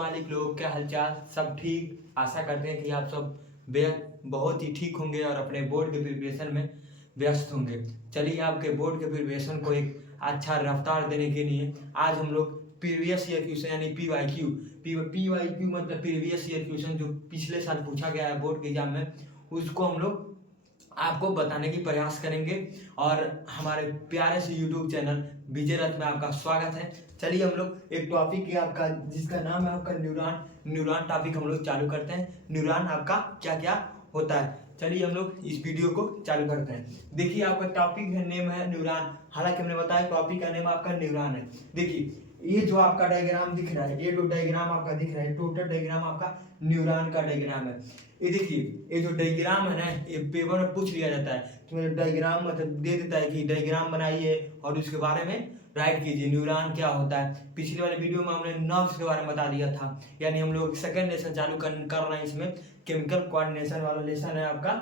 मालिक लोग, क्या हालचाल? सब ठीक? आशा करते हैं कि आप सब बहुत ही ठीक होंगे और अपने बोर्ड के प्रिपरेशन में व्यस्त होंगे। चलिए आपके बोर्ड के प्रिपरेशन को एक अच्छा रफ्तार देने के लिए आज हम लोग प्रीवियस ईयर क्वेश्चन यानी पी वाई क्यू मतलब प्रीवियस ईयर क्वेश्चन जो पिछले साल पूछा गया है बोर्ड के एग्जाम में, उसको हम लोग आपको बताने की प्रयास करेंगे। और हमारे प्यारे से यूट्यूब चैनल विजय रथ में आपका स्वागत है। चलिए हम लोग एक टॉपिक है आपका जिसका नाम है आपका न्यूरॉन टॉपिक हम लोग चालू करते हैं। न्यूरॉन आपका क्या क्या होता है, चलिए हम लोग इस वीडियो को चालू करते हैं। देखिए आपका टॉपिक है नेम है न्यूरॉन, हालांकि हमने बताया टॉपिक का नेम आपका न्यूरॉन है। देखिए ये जो आपका डायग्राम दिख रहा है, ये जो डायग्राम आपका दिख रहा है, टोटल डायग्राम आपका न्यूरॉन का डायग्राम है। ये देखिए ये जो डायग्राम है ना, ये पेपर में पूछ लिया जाता है, तो डायग्राम मतलब दे देता है कि डायग्राम बनाइए और उसके बारे में राइट कीजिए न्यूरॉन क्या होता है। पिछले वाले वीडियो में हमने नर्व्स के बारे में बता दिया था, यानी हम लोग सेकंड लेसन चालू कर रहे हैं। इसमें केमिकल कोऑर्डिनेशन वाला लेसन है आपका,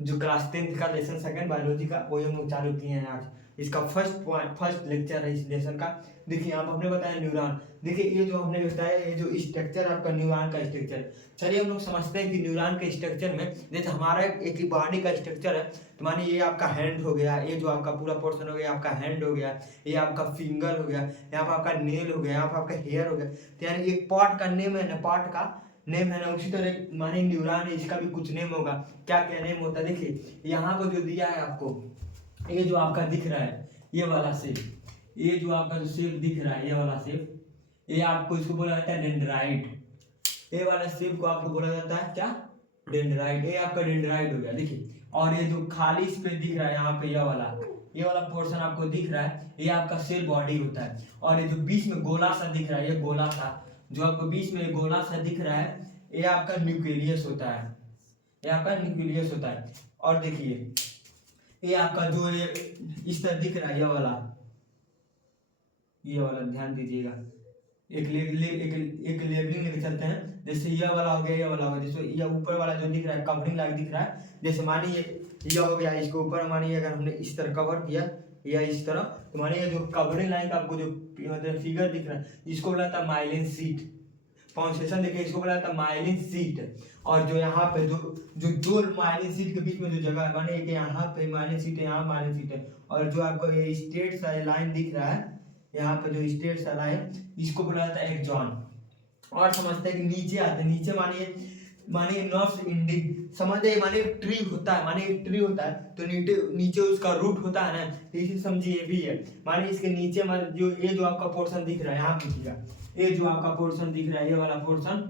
जो क्लास 10th का लेसन सेकंड बायोलॉजी का, वही हम लोग चालू किए हैं आज। इसका फर्स्ट लेक्चर है इस लेसन का। देखिए आप हमने बताया न्यूरॉन, देखिए ये जो हमने बताया ये जो स्ट्रक्चर आपका न्यूरॉन का स्ट्रक्चर। चलिए हम लोग समझते हैं कि न्यूरॉन के स्ट्रक्चर में जैसे हमारा एक बॉडी का स्ट्रक्चर है, तो मानिए ये आपका हैंड हो गया, ये जो आपका पूरा पोर्शन हो गया आपका हैंड हो गया, ये आपका फिंगर हो गया, यहाँ पर आपका नेल हो गया, यहाँ पर आपका हेयर हो गया। तो यानी एक पार्ट का नेम है ना, पार्ट का नेम है ना, उसी तरह मानिए न्यूरॉन है, इसका भी कुछ नेम होगा। क्या क्या नेम होता है देखिए यहाँ पर जो दिया है आपको, ये जो आपका दिख रहा है ये वाला शेप, ये जो आपका जो शेप दिख रहा है ये वाला शेप, ये आपको इसको बोला जाता है डेंड्राइट। ये वाला शेप को आपको बोला जाता है क्या? डेंड्राइट। ये आपका डेंड्राइट हो गया। देखिए और ये जो खाली स्पेस दिख रहा है यहाँ पे, ये वाला पोर्शन आपको दिख रहा है, ये आपका सेल बॉडी होता है। और ये जो बीच में गोला सा दिख रहा है, ये गोला सा जो आपको बीच में गोला सा दिख रहा है, ये आपका न्यूक्लियस होता है, ये आपका न्यूक्लियस होता है। और देखिए ये आपका जो ये इस तरह दिख रहा है, ये वाला ध्यान दीजिएगा। एक लेबलिंग लेके चलते हैं। जैसे ये वाला हो गया, ये वाला हो गया। जैसे ये ऊपर वाला जो दिख रहा है कवरिंग लाइक दिख रहा है, जैसे मानिए ये हो गया, इसके ऊपर मानिए अगर हमने इस तरह कवर किया या इस तरह, तो मानिए जो कवरिंग लाइन का आपको जो मतलब फिगर दिख रहा है, इसको बोला था माइलिन सीट। फाउंडेशन देखिए इसको बोला था माइलिन सीट। और जो यहाँ पे जो दो माइलिन सीट के बीच में जो जगह है, माने कि यहाँ पे माइलिन सीट है, यहाँ माइलिन सीट है। और जो आपको ये स्ट्रेट सा लाइन दिख रहा है, यहाँ पे जो स्ट्रेट सा लाइन, इसको बोला जाता है एक्सॉन। और समझते हैं कि नीचे आते हैं, नीचे मानिए नर्व्स इंडिंग समझते हैं, मानिए ट्री होता है, मानिए एक ट्री होता है तो नीचे उसका रूट होता है ना, तो इसे समझिए ये भी है। मानिए इसके नीचे जो ये जो आपका पोर्शन दिख रहा है, यहाँ देखिएगा, ये जो आपका पोर्शन दिख रहा है, ये वाला पोर्शन,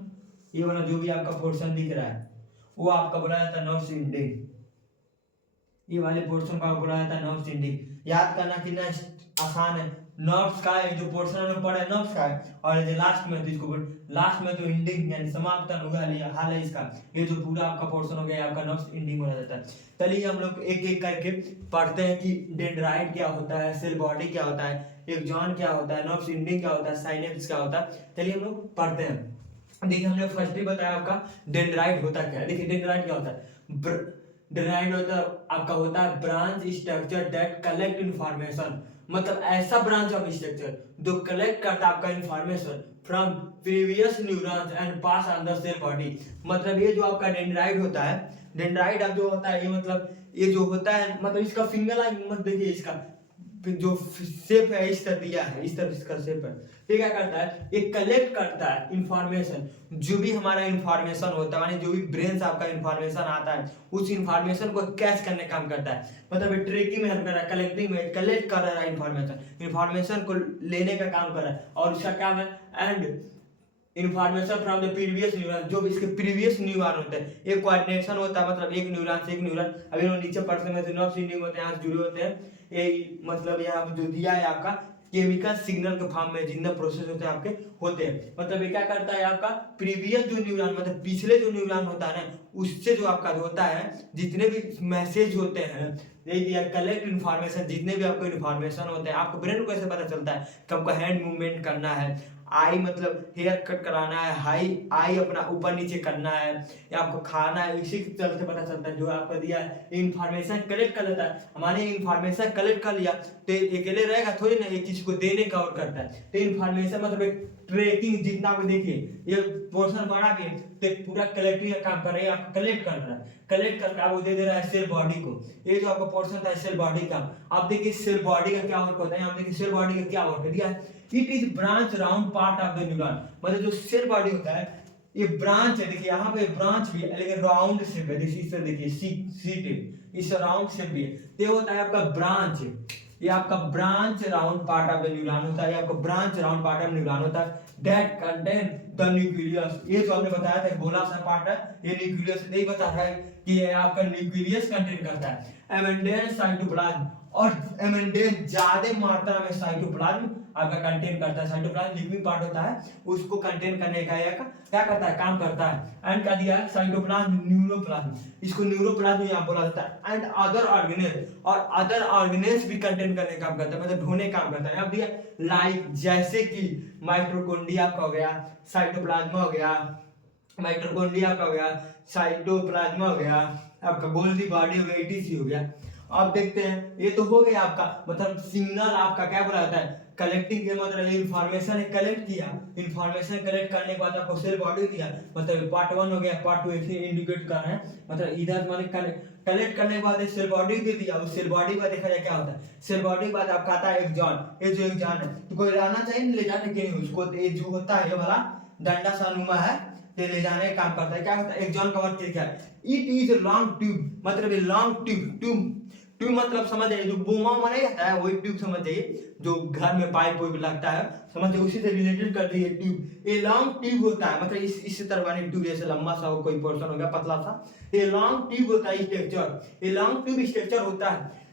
ये वाला जो भी आपका पोर्शन दिख रहा है, वो आपका बोला जाता है नर्व्स इंडिंग। ये वाले पोर्शन का बोला जाता है नर्व्स इंडिंग। याद करना कितना आसान है। नर्व्स का है जो पोर्शन में पड़ा है नर्व्स का है, और जो लास्ट में तो इसको लास्ट में तो इंडिंग यानी समाप्तन होगा हाल है इसका, ये जो पूरा आपका पोर्शन हो गया आपका नर्व्स इंडिंग बोला जाता है। चलिए हम लोग एक एक करके पढ़ते हैं कि डेंड्राइट क्या होता है, सेल बॉडी क्या होता है, एक्सॉन क्या होता है, नर्व्स इंडिंग क्या होता है, साइनेप्स क्या होता है। चलिए हम लोग पढ़ते हैं। देखिए हमने फर्स्ट ही बताया आपका डेंड्राइट होता क्या है। देखिए डेंड्राइट क्या होता है, डेंड्राइट होता है branch structure that collect information, मतलब ऐसा ब्रांच ऑफ स्ट्रक्चर जो कलेक्ट करता है आपका information from previous neurons and pass on the cell body. मतलब ये जो आपका डेंड्राइट होता है, डेंड्राइट अब जो होता है ये मतलब ये जो होता है, मतलब इसका फिंगर लाइन मत देखिए, इसका जो शेप है इस तरह दिया है, इस तरह इसका शेप है। ये क्या करता है, ये कलेक्ट करता है इंफॉर्मेशन, जो भी हमारा इंफॉर्मेशन होता है, माने जो भी ब्रेन से आपका इंफॉर्मेशन आता है, उस इंफॉर्मेशन को कैच करने का काम करता है। मतलब ट्रेकिंग में हेल्प कर रहा है, कलेक्टिंग में कलेक्ट कर रहा है इंफॉर्मेशन को लेने का काम कर रहा है। और इसका काम है and information from the previous neuron, जो इसके प्रीवियस न्यूरॉन होते हैं, एक कोऑर्डिनेशन होता है, मतलब एक न्यूरॉन से एक न्यूरॉन, अभी हम नीचे पढ़ते हैं नर्व्स इंडिंग होते हैं, यहाँ जुड़े होते हैं। ये मतलब यहाँ जो दिया है आपका केमिकल सिग्नल के फॉर्म में जितने प्रोसेस होते हैं आपके होते हैं। मतलब ये क्या करता है, आपका प्रीवियस जो न्यूरॉन मतलब पिछले जो न्यूरॉन होता है ना, उससे जो आपका होता है जितने भी मैसेज होते हैं, यही दिया कलेक्ट इन्फॉर्मेशन, जितने भी आपको इन्फॉर्मेशन होते हैं। आपको ब्रेन को कैसे पता चलता है कि आपको हैंड मूवमेंट करना है, आई मतलब हेयर कट कराना है, हाई आई अपना ऊपर नीचे करना है या आपको खाना है, इसी के चलते पता चलता है। जो आपको दिया है इन्फॉर्मेशन कलेक्ट कर लेता है, हमारे इन्फॉर्मेशन कलेक्ट कर लिया तो अकेले रहेगा थोड़ी ना, एक चीज को देने का और करता है। तो इन्फॉर्मेशन मतलब एक ट्रैकिंग, जितना को देखिए ये पोर्शन बड़ा भी तो पूरा कलेक्टिंग का काम कर रहा है, आपको कलेक्ट कर रहा है, कलेक्ट करके आपको दे रहा है सेल बॉडी को। ये जो आपका पोर्शन था सेल बॉडी का, आप देखिए सेल बॉडी का क्या वर्क होता है, आप देखिए सेल बॉडी का क्या वर्क दिया है, it is branch round part of the neuron. मतलब जो सेल बॉडी होता है ये ब्रांच है, देखिए यहाँ पे ब्रांच भी है लेकिन राउंड शेप है, इसे देखिए सीटेड, इस राउंड शेप भी है, ये होता है आपका ब्रांच, ये आपका branch round part of the neuron होता है, ये आपका branch round part of neuron होता है दैट कंटेन द न्यूक्लियस। ये जो आपने बताया था गोला सा पार्ट है, ये न्यूक्लियस नहीं बता है कि ये आपका न्यूक्लियस कंटेन करता है एमेंडेन साइटोप्लाज्म, और एमेंडेन ज्यादा मात्रा में साइटोप्लाज्म आपका कंटेन करता है। साइटोप्लाज्म लिविंग पार्ट होता है, उसको कंटेन करने का एक क्या करता है, काम करता है। एंड क्या दिया है, साइटोप्लाज्म न्यूरोप्लाज्म, इसको न्यूरोप्लाज्म यहाँ बोला जाता है। एंड अदर ऑर्गेनेल, और अदर ऑर्गेनेल्स भी कंटेन करने का काम करता है, मतलब ढोने का काम करता है। यहाँ दिया लाइक जैसे कि माइटोकॉन्ड्रिया का हो गया, साइटोप्लाज्म हो गया, माइटोकॉन्ड्रिया का हो गया, साइटोप्लाज्म हो गया, आपका गोल्गी बॉडी हो गया, ईटीसी हो गया। आप देखते हैं ये तो हो गया आपका, मतलब सिग्नल आपका क्या बोला जाता है, कलेक्टिंग के मतलब इन्फॉर्मेशन कलेक्ट किया, इन्फॉर्मेशन कलेक्ट करने के बाद आपको सेल बॉडी दिया, मतलब पार्ट 1 हो गया, पार्ट 2 ऐसे इंडिकेट कर रहे हैं, मतलब इधर माने कलेक्ट करने के बाद सेल बॉडी दे दिया, उस सेल बॉडी का देखा जाए क्या होता है, सेल बॉडी के बाद आपका आता है एक्सॉन। ये जो एक्सॉन है तो कोई लाना चाहिए ले जाने के लिए उसको, ये जो होता है ये वाला डंडा सा नुमा है, ये ले जाने का काम करता है। क्या होता है एक्सॉन का वर्क क्या है, इट इज लॉन्ग ट्यूब, मतलब ये लॉन्ग ट्यूब, ट्यूब मतलब समझ जाइए जो बोमा नहीं रहता है वही ट्यूब समझ जाइए, जो घर में पाइप वाइप लगता है समझ जाइए, उसी से रिलेटेड कर दिए ट्यूब। ये लॉन्ग ट्यूब होता है, मतलब इस तरह वाली ट्यूब, जैसे लंबा सा कोई पोर्शन हो गया पतला सा, ये लॉन्ग ट्यूब होता है स्ट्रक्चर, ये लॉन्ग ट्यूब स्ट्रक्चर होता है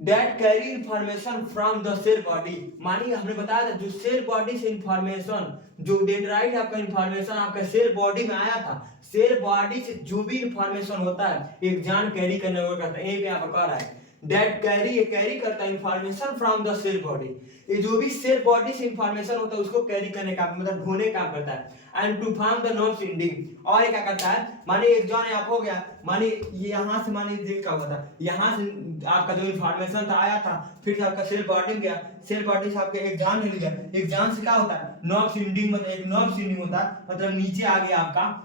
that carry information from the cell body। मानिए हमने बताया था जो सेल बॉडी से इंफॉर्मेशन, जो डेंड्राइट आपका इंफॉर्मेशन आपका सेल बॉडी में आया था, सेल बॉडी से जो भी इंफॉर्मेशन होता है एक जान कैरी करने वाला करता है, ये पे आपका कह रहा है that carry, ये कैरी करता है information from the cell body, ये जो भी सेल बॉडी से इंफॉर्मेशन होता है उसको कैरी करने का मतलब ढोने का काम करता है। And to form the nerve ending, और ये क्या करता है, माने एक जॉन यहाँ हो गया, माने ये यहाँ से माने देख क्या हुआ था, यहाँ से आपका जो इंफॉर्मेशन था आया था, फिर से आपका सेल बॉडी में गया, सेल बॉडी से आपका एक जान मिल गया, एक जान से क्या होता है नर्व एंडिंग, मतलब एक नर्व एंडिंग होता है, मतलब नीचे आ गया आपका,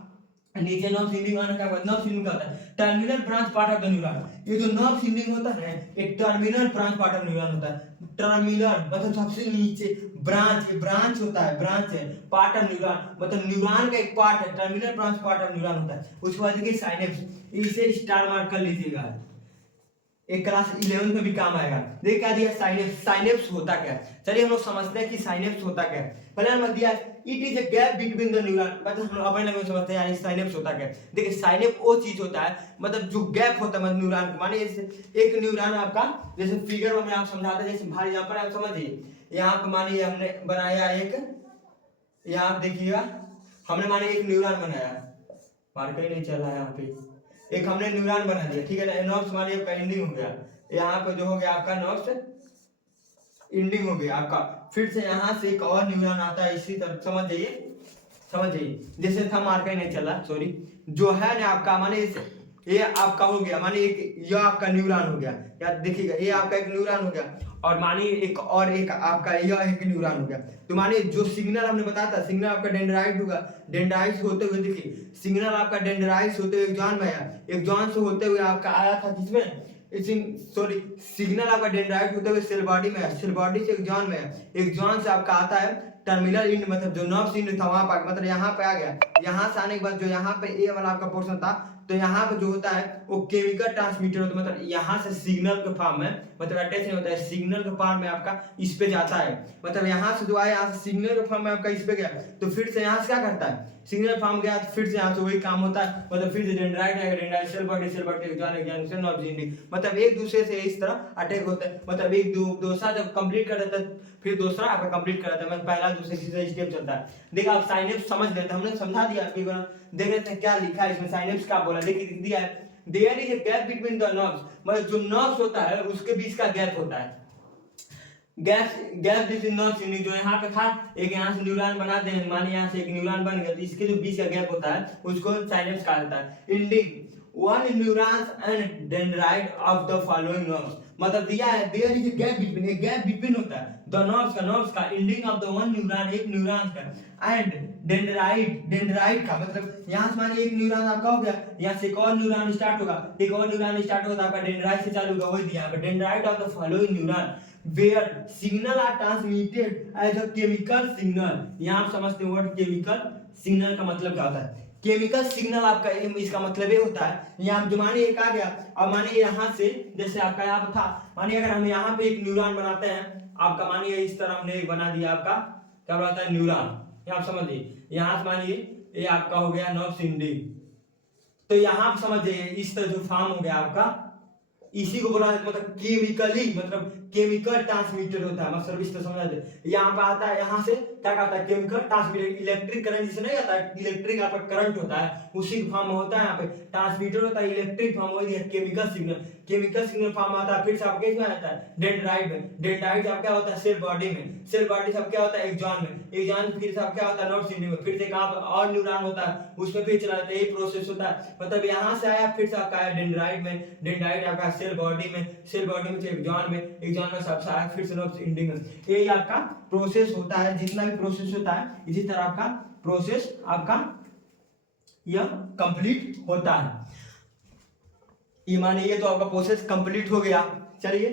नीचे नर्व सीडिंग आने का मतलब नर्व सीडिंग होता है terminal branch part of the neuron. ये जो नर्व सीडिंग होता है एक terminal branch part of neuron होता है। टर्मिनल मतलब सबसे नीचे, ब्रांच, ब्रांच होता है, ब्रांच है, पार्ट ऑफ न्यूरॉन मतलब न्यूरॉन का एक पार्ट है, terminal branch part of neuron होता है। उसके बाद देखिए साइनेप्स, इसे स्टार मार्क कर लीजिएगा, एक क्लास 11 में भी काम आएगा। देख क्या दिया साइनेप्स, साइनेप्स होता क्या है, चलिए हम लोग समझते हैं कि साइनेप्स होता क्या है। पहले हमने दिया it is a gap between the neuron, मतलब हम लोग अपने लैंग्वेज में समझते हैं यानी साइनेप्स होता क्या है। देखिए साइनेप्स वो चीज होता है मतलब जो गैप होता है मतलब न्यूरॉन, माने एक न्यूरॉन आपका जैसे फिगर में आप समझाते हैं, जैसे भाई यहाँ पर आप समझिए, यहाँ पे मानिए हमने बनाया एक, यहाँ आप देखिएगा हमने माने एक न्यूरॉन बनाया, मार्कर नहीं चल रहा है यहाँ पे, एक हमने न्यूरॉन बना दिया, ठीक है ना, नर्व्स मानिए आपका एंडिंग हो गया, यहाँ पे जो हो गया आपका नर्व्स एंडिंग हो गया आपका, फिर से यहाँ से एक और न्यूरॉन आता है इसी तरह, समझ जाइए, समझ जाइए, जैसे था मार्कर नहीं चला सॉरी, जो है ना आपका माने ये आपका हो गया, माने एक ये आपका न्यूरॉन हो गया, याद देखिएगा ये आपका एक न्यूरॉन हो गया, और मानिए एक और एक आपका यह एक न्यूरॉन हो गया। तो मानिए जो सिग्नल हमने बताया था, सिग्नल आपका डेंड्राइट होगा, डेंड्राइट होते हुए देखिए सिग्नल आपका डेंड्राइट होते हुए एक्सॉन में आया, एक्सॉन से होते हुए आपका आया था किसमें, सॉरी सिग्नल आपका डेंड्राइट होते हुए सेल बॉडी में है, सेल बॉडी से एक्सॉन में है, एक्सॉन से आपका आता है टर्मिनल इंड, मतलब जो नर्व इंड था वहां पर, मतलब यहाँ पे आ गया, यहाँ से आने के बाद जो यहाँ पे ए वाला आपका पोर्शन था, तो यहाँ पे जो होता है वो केमिकल ट्रांसमीटर होता है, मतलब यहाँ से सिग्नल के फॉर्म में, मतलब अटैच नहीं होता है, सिग्नल के फॉर्म में आपका इस पे जाता है, मतलब यहाँ से जो आया यहाँ से सिग्नल के फॉर्म में आपका इस पे गया, तो फिर से यहाँ से क्या करता है सिग्नल फॉर्म गया, तो फिर से यहाँ से वही काम होता है, मतलब फिर से डेंड्राइट आएगा, डेंड्राइट सेल बॉडी एक्सॉन से नर्व एंडिंग, मतलब एक दूसरे से इस तरह अटैक होता है, मतलब एक दूसरा जब कंप्लीट कर देता है फिर दूसरा आपका कंप्लीट कर देता है, मतलब पहला दूसरे तीसरा स्टेप चलता है। देखिए आप साइनेप्स समझ लेते हैं, हमने समझा दिया, देख लेते हैं क्या लिखा है इसमें, साइनेप्स क्या बोला, देखिए दिया है there is a gap between the nerves, मतलब जो नर्व्स होता है उसके बीच का गैप होता है, gas gas this is not unique, जो यहाँ पे था एक यहाँ से न्यूरॉन बना दे, मानिए यहाँ से एक न्यूरॉन बन गया तो इसके जो बीच का गैप होता है उसको साइनेप्स कहा जाता है। Ending one neurons and dendrite of the following nerves, मतलब दिया है there is a gap between, एक गैप बिटवीन होता है the nerves का ending of the one neuron, एक न्यूरॉन का and dendrite का मतलब यहाँ से मानिए एक न्यूरॉन आपका हो गया, यहाँ से एक और न्यूरॉन स्टार्ट होगा, एक और न्यूरॉन स्टार्ट होगा आपका डेंड्राइट से चालू होगा, वही दिया है dendrite of the following neuron where signal are transmitted as a chemical signal। यहाँ आप समझते हैं वर्ड केमिकल सिग्नल का मतलब क्या होता है। केमिकल सिग्नल आपका इसका मतलब ये होता है, यहाँ जो मानिए एक आ गया, अब मानिए यहाँ से जैसे आपका यहाँ था, मानिए अगर हम यहाँ पे एक न्यूरॉन बनाते हैं आपका, मानिए इस तरह हमने एक बना दिया आपका क्या बनाता है न्यूरॉन, यहाँ आप समझिए यहाँ से मानिए ये आपका हो गया नर्व सिंडिंग, तो यहाँ आप समझिए इस तरह जो फॉर्म हो गया आपका, इसी को बोला मतलब केमिकली मतलब केमिकल ट्रांसमीटर होता है, मतलब इस तरह समझ आते यहाँ पे आता है, यहाँ से क्या कहता है केमिकल ट्रांसमीटर, इलेक्ट्रिक करंट जिसे नहीं आता है, इलेक्ट्रिक आपका करंट होता है उसी फॉर्म में होता है, यहाँ पे ट्रांसमीटर होता है इलेक्ट्रिक फॉर्म होती है, केमिकल सिग्नल फॉर्म आता है, फिर से आपके इसमें आता है डेंड्राइट में, डेंड्राइट सब क्या होता है सेल बॉडी में, सेल बॉडी सब क्या होता है एक्सॉन में, एक्सॉन फिर सब क्या होता है नर्व सिंडिंग में, फिर से कहाँ पर और न्यूरॉन होता है उसमें फिर चला जाता है, यही प्रोसेस होता है, मतलब यहाँ से आया फिर से आपका आया डेंड्राइट में, डेंड्राइट आपका सेल बॉडी में, सेल बॉडी में एक्सॉन में, एक्सॉन में सबसे आया फिर से नर्व सिंडिंग में, यही आपका प्रोसेस होता है, जितना भी प्रोसेस होता है इसी तरह आपका प्रोसेस आपका यह कंप्लीट होता है। ये मानिए ये तो आपका प्रोसेस कंप्लीट हो गया। चलिए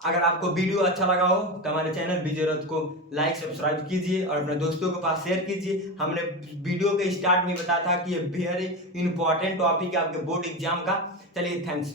अगर आपको वीडियो अच्छा लगा हो तो हमारे चैनल विजय को लाइक सब्सक्राइब कीजिए और अपने दोस्तों के पास शेयर कीजिए। हमने वीडियो के स्टार्ट में बताया था कि ये वेरी इंपॉर्टेंट टॉपिक है आपके बोर्ड एग्जाम का। चलिए थैंक्स।